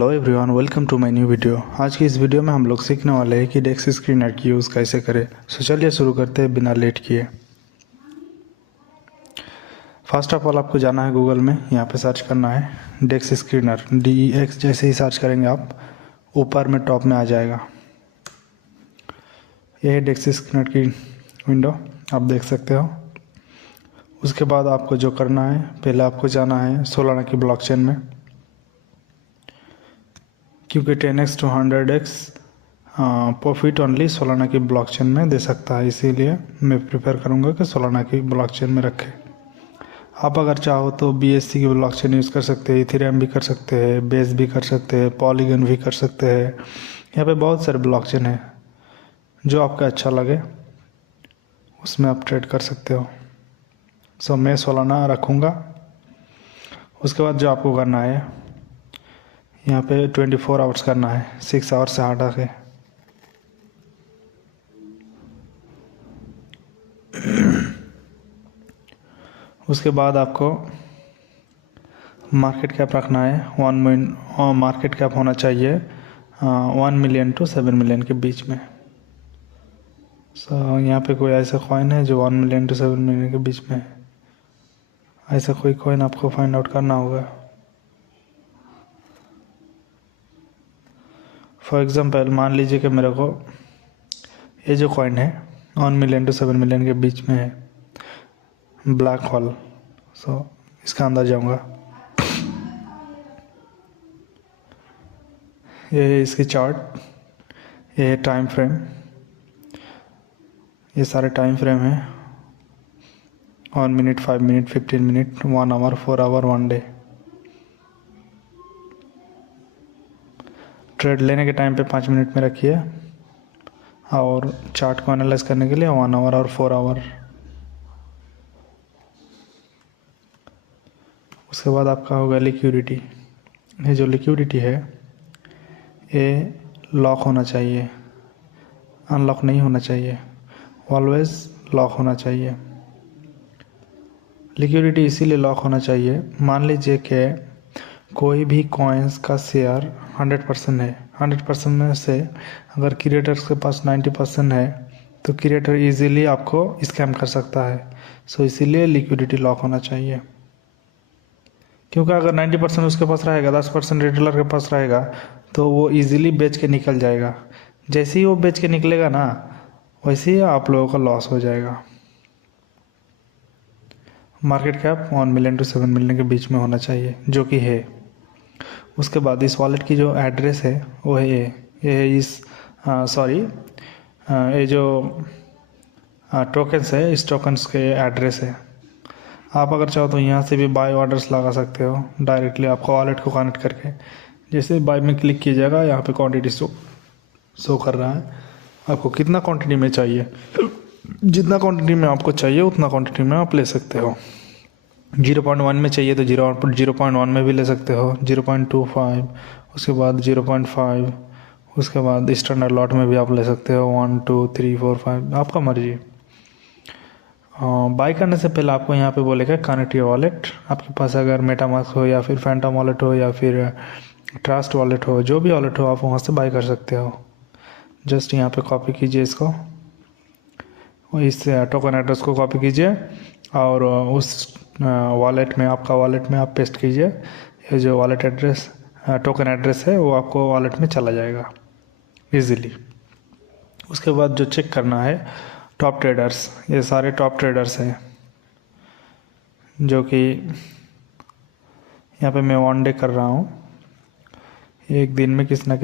Hello everyone, welcome to my new video. आज की इस वीडियो में हम लोग सीखने वाले हैं कि डेस्क स्क्रीनर की यूज़ कैसे करें। सो चलिए शुरू करते हैं बिना लेट किए। फर्स्ट ऑफ ऑल आपको जाना है गूगल में, यहाँ पे सर्च करना है डेस्क स्क्रीनर, DEX। जैसे ही सर्च करेंगे आप ऊपर में टॉप में आ जाएगा। यह है डेस्क स्क्रीनर की विंडो, आप देख सकते हो। उसके बाद आपको जो करना है, पहले आपको जाना है सोलाना की ब्लॉकचेन में, क्योंकि 10x to 100x profit only Solana की ब्लॉकचेन में दे सकता है, इसीलिए मैं प्रेफर करूँगा कि सोलाना की ब्लॉकचेन में रखें। आप अगर चाहो तो BSC की ब्लॉकचेन यूज़ कर सकते हैं, इथेरियम भी कर सकते हैं, बेस भी कर सकते हैं, पॉलीगन भी कर सकते हैं। यहाँ पे बहुत सारे ब्लॉकचेन है, जो आपका अच्छा लगे उसमें आप ट्रेड कर सकते हो। सो मैं सोलाना रखूँगा। उसके बाद जो आपको करना है, यहाँ पे 24 आवर्स करना है, 6 आवर्स से हटा के। उसके बाद आपको मार्केट कैप रखना है। 1 मिलियन मार्केट कैप होना चाहिए 1 मिलियन to 7 मिलियन के बीच में। सो यहाँ पे कोई ऐसा कॉइन है जो 1 मिलियन to 7 मिलियन के बीच में है? ऐसा कोई कॉइन आपको फाइंड आउट करना होगा। फॉर एग्जांपल मान लीजिए कि मेरे को ये जो कॉइन है 1 मिलियन to 7 मिलियन के बीच में है, ब्लैक होल। सो इसका अंदर जाऊंगा। ये है इसकी चार्ट, ये है टाइम फ्रेम, ये सारे टाइम फ्रेम है 1 minute, 5 minute, 15 minute, 1 hour, 4 hour, 1 day. Trade लेने के टाइम पे 5 मिनट में रखिए और चार्ट को एनालाइज करने के लिए 1 आवर और 4 आवर। उसके बाद आपका होगा लिक्विडिटी। ये जो लिक्विडिटी है ये लॉक होना चाहिए, अनलॉक नहीं होना चाहिए, ऑलवेज लॉक होना चाहिए। लिक्विडिटी इसीलिए लॉक होना चाहिए, मान लीजिए कि कोई भी कॉइन्स का शेयर 100% है, 100% में से अगर क्रिएटर्स के पास 90% है तो क्रिएटर इजीली आपको स्कैम कर सकता है। सो इसीलिए लिक्विडिटी लॉक होना चाहिए, क्योंकि अगर 90% उसके पास रहेगा, 10% रिटेलर के पास रहेगा, तो वो इजीली बेच के निकल जाएगा। जैसे ही वो बेच के निकलेगा ना, वैसे ही आप लोगों का लॉस हो जाएगा। Market cap 1 million to 7 million के बीच में होना चाहिए, जो कि है। उसके बाद इस वॉलेट की जो एड्रेस है वो है ये इस ये जो टोकन्स है, इस टोकन्स के एड्रेस है। आप अगर चाहो तो यहाँ से भी बाय ऑर्डर्स लगा सकते हो डायरेक्टली आपको वॉलेट को कनेक्ट करके। जैसे बाय में क्लिक कीजिएगा, यहाँ पे क्वांटिटी शो कर रहा है, आपको कितना क्वांटिटी में चाहिए, जितना क्वांटिटी में आपको चाहिए उतना क्वांटिटी में आप ले सकते हो। 0.1 में चाहिए तो 0.1 में भी ले सकते हो, 0.25, उसके बाद 0.5, उसके बाद स्टैंडर्ड लॉट में भी आप ले सकते हो 1, 2, 3, 4, 5, आपका मर्जी। बाई करने से पहले आपको यहाँ पे बोलेगा कनेक्ट योर वॉलेट। आपके पास अगर मेटामास्क हो या फिर फैंटम वॉलेट हो या फिर ट्रस्ट वॉलेट हो, जो भी वॉलेट हो आप वहाँ से बाई कर सकते हो। जस्ट यहाँ पे कॉपी कीजिए इसको, इस टोकन एड्रेस को कॉपी कीजिए और उस वॉलेट में, आपका वॉलेट में आप पेस्ट कीजिए। ये जो वॉलेट एड्रेस, टोकन एड्रेस है, वो आपको वॉलेट में चला जाएगा इजीली। उसके बाद जो चेक करना है टॉप ट्रेडर्स, ये सारे टॉप ट्रेडर्स हैं, जो कि यहाँ पे मैं 1 डे कर रहा हूँ। एक दिन में किसका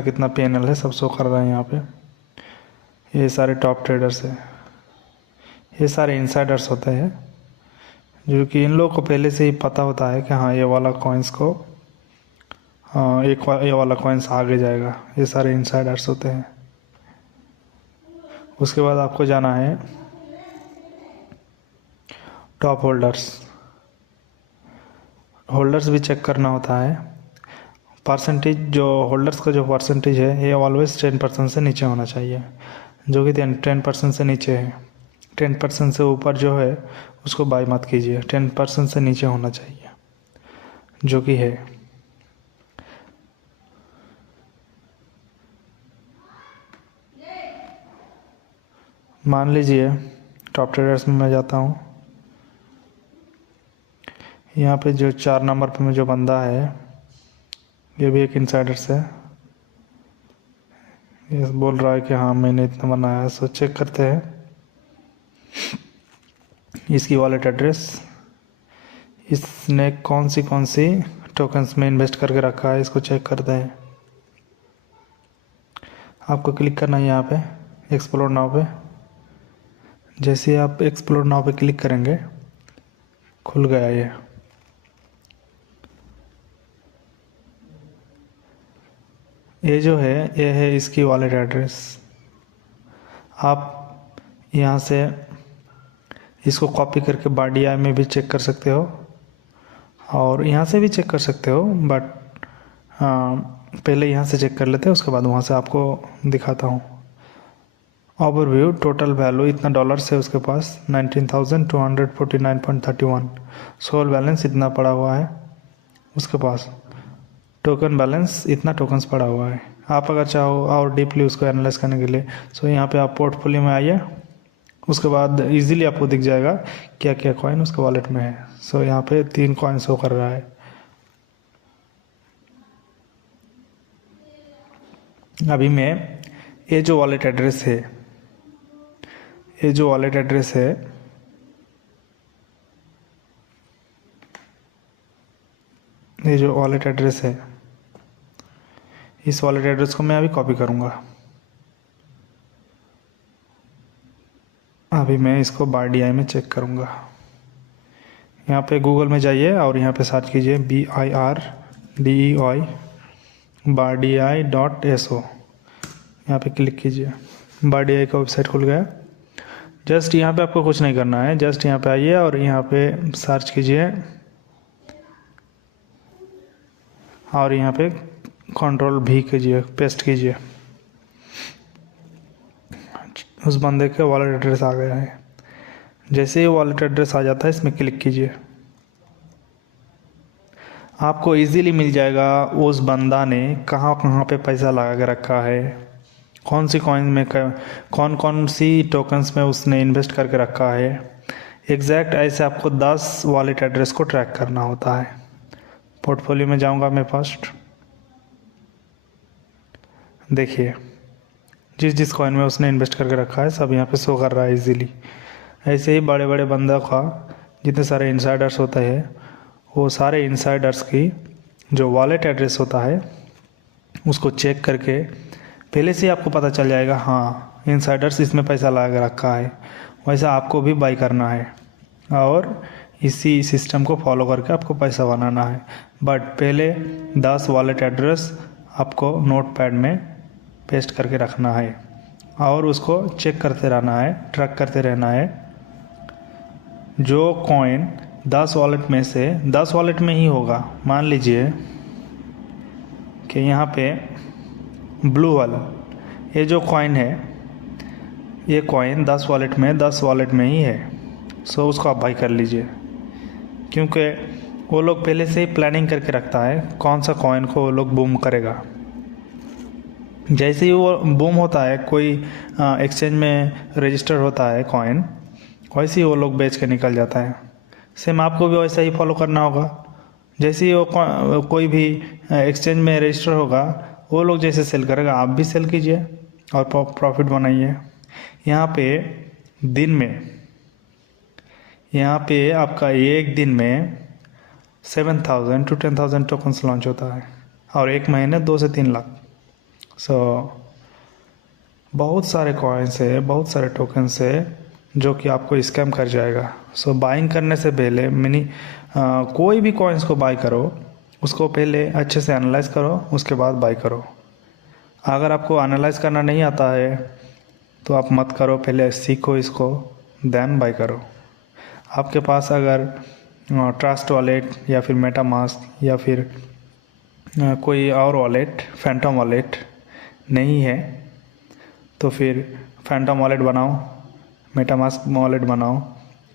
कितना PNL है सब शो कर रहा है यहाँ पे। ये सारे टॉप ट्रेडर्स हैं, ये सारे इनसाइडर्स होते हैं, जो कि इन लोगों को पहले से ही पता होता है कि हाँ ये वाला कॉइन्स को ये वाला कॉइन्स आगे जाएगा। ये सारे इनसाइडर्स होते हैं। उसके बाद आपको जाना है टॉप होल्डर्स भी चेक करना होता है। परसेंटेज, जो होल्डर्स का जो परसेंटेज है ये ऑलवेज 10% से नीचे होना चाहिए, जो कि 10% से नीचे है। 10% से ऊपर जो है उसको बाय मत कीजिए, 10% से नीचे होना चाहिए, जो कि है। मान लीजिए टॉप ट्रेडर्स में मैं जाता हूँ, यहाँ पे जो 4 नंबर पे में जो बंदा है ये भी एक इनसाइडर्स है, ये बोल रहा है कि हाँ मैंने इतना बनाया है। सो चेक करते हैं इसकी वॉलेट एड्रेस, इसने कौन सी टोकन्स में इन्वेस्ट करके रखा है, इसको चेक करते हैं। आपको क्लिक करना है यहाँ पे एक्सप्लोर नाउ पे। जैसे आप एक्सप्लोर नाउ पे क्लिक करेंगे खुल गया ये जो है ये है इसकी वॉलेट एड्रेस। आप यहाँ से इसको कॉपी करके बारडीआई में भी चेक कर सकते हो और यहाँ से भी चेक कर सकते हो, बट पहले यहाँ से चेक कर लेते हैं, उसके बाद वहाँ से आपको दिखाता हूँ। ओवरव्यू, टोटल वैल्यू इतना डॉलर्स है उसके पास 19,249.31। सोल बैलेंस इतना पड़ा हुआ है उसके पास। टोकन बैलेंस इतना टोकन्स पड़ा हुआ है। आप अगर चाहो और डीपली उसको एनालाइज करने के लिए सो यहाँ पे आप पोर्टफोलियो में आइए, उसके बाद इजीली आपको दिख जाएगा क्या क्या कॉइन उसके वॉलेट में है। सो यहाँ पे 3 कॉइन शो कर रहा है। अभी मैं ये जो वॉलेट एड्रेस है ये जो वॉलेट एड्रेस है इस वॉलेट एड्रेस को मैं अभी कॉपी करूँगा। अभी मैं इसको बारडीआई में चेक करूँगा। यहाँ पे गूगल में जाइए और यहाँ पे सर्च कीजिए BIRDEOI bardi.so। यहाँ पे क्लिक कीजिए, बारडीआई का वेबसाइट खुल गया। जस्ट यहाँ पे आपको कुछ नहीं करना है, जस्ट यहाँ पे आइए और यहाँ पे सर्च कीजिए और यहाँ पे Ctrl+V कीजिए, पेस्ट कीजिए। उस बंदे के वॉलेट एड्रेस आ गया है। जैसे ही वॉलेट एड्रेस आ जाता है इसमें क्लिक कीजिए, आपको इजीली मिल जाएगा उस बंदा ने कहाँ कहाँ पे पैसा लगा के रखा है, कौन सी कॉइन में कौन कौन सी टोकन्स में उसने इन्वेस्ट करके रखा है। एग्जैक्ट ऐसे आपको 10 वॉलेट एड्रेस को ट्रैक करना होता है। पोर्टफोलियो में जाऊंगा मैं फर्स्ट, देखिए जिस कॉइन में उसने इन्वेस्ट करके रखा है सब यहाँ पे शो कर रहा है इजीली। ऐसे ही बड़े बड़े बंदों का जितने सारे इनसाइडर्स होते हैं वो सारे इनसाइडर्स की जो वॉलेट एड्रेस होता है उसको चेक करके पहले से ही आपको पता चल जाएगा हाँ इनसाइडर्स इसमें पैसा लगा के रखा है, वैसा आपको भी बाई करना है और इसी सिस्टम को फॉलो करके आपको पैसा बनाना है। बट पहले 10 वॉलेट एड्रेस आपको नोटपैड में पेस्ट करके रखना है और उसको चेक करते रहना है, ट्रैक करते रहना है। जो कॉइन 10 वॉलेट में से 10 वॉलेट में ही होगा, मान लीजिए कि यहाँ पे ब्लू वाला ये जो कॉइन है ये कॉइन 10 वॉलेट में ही है। सो उसको आप बाई कर लीजिए, क्योंकि वो लोग पहले से ही प्लानिंग करके रखता है कौन सा कॉइन को वो लोग बूम करेगा। जैसे ही वो बूम होता है, कोई एक्सचेंज में रजिस्टर होता है कॉइन, वैसे ही वो लोग बेच के निकल जाता है। सेम आपको भी वैसा ही फॉलो करना होगा। जैसे ही वो कोई भी एक्सचेंज में रजिस्टर होगा वो लोग जैसे सेल करेगा आप भी सेल कीजिए और प्रॉफिट बनाइए। यहाँ पे आपका एक दिन में 7,000 to 10,000 टोकन्स लॉन्च होता है और एक महीने 2 से 3 लाख। बहुत सारे कॉइन्स है, बहुत सारे टोकन्स है जो कि आपको स्कैम कर जाएगा। बाइंग करने से पहले कोई भी कॉइन्स को बाई करो उसको पहले अच्छे से एनालाइज करो, उसके बाद बाई करो। अगर आपको एनालाइज करना नहीं आता है तो आप मत करो, पहले सीखो इसको, देन बाई करो। आपके पास अगर ट्रस्ट वॉलेट या फिर मेटामास्क या फिर कोई और वॉलेट, फैंटम वॉलेट नहीं है तो फिर फैंटम वॉलेट बनाओ, मेटामास्क वॉलेट बनाओ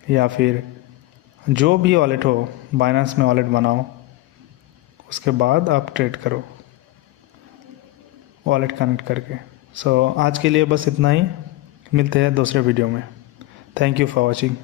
या फिर जो भी वॉलेट हो बाइनेंस में वॉलेट बनाओ, उसके बाद आप ट्रेड करो वॉलेट कनेक्ट करके। आज के लिए बस इतना ही। मिलते हैं दूसरे वीडियो में। Thank you for watching.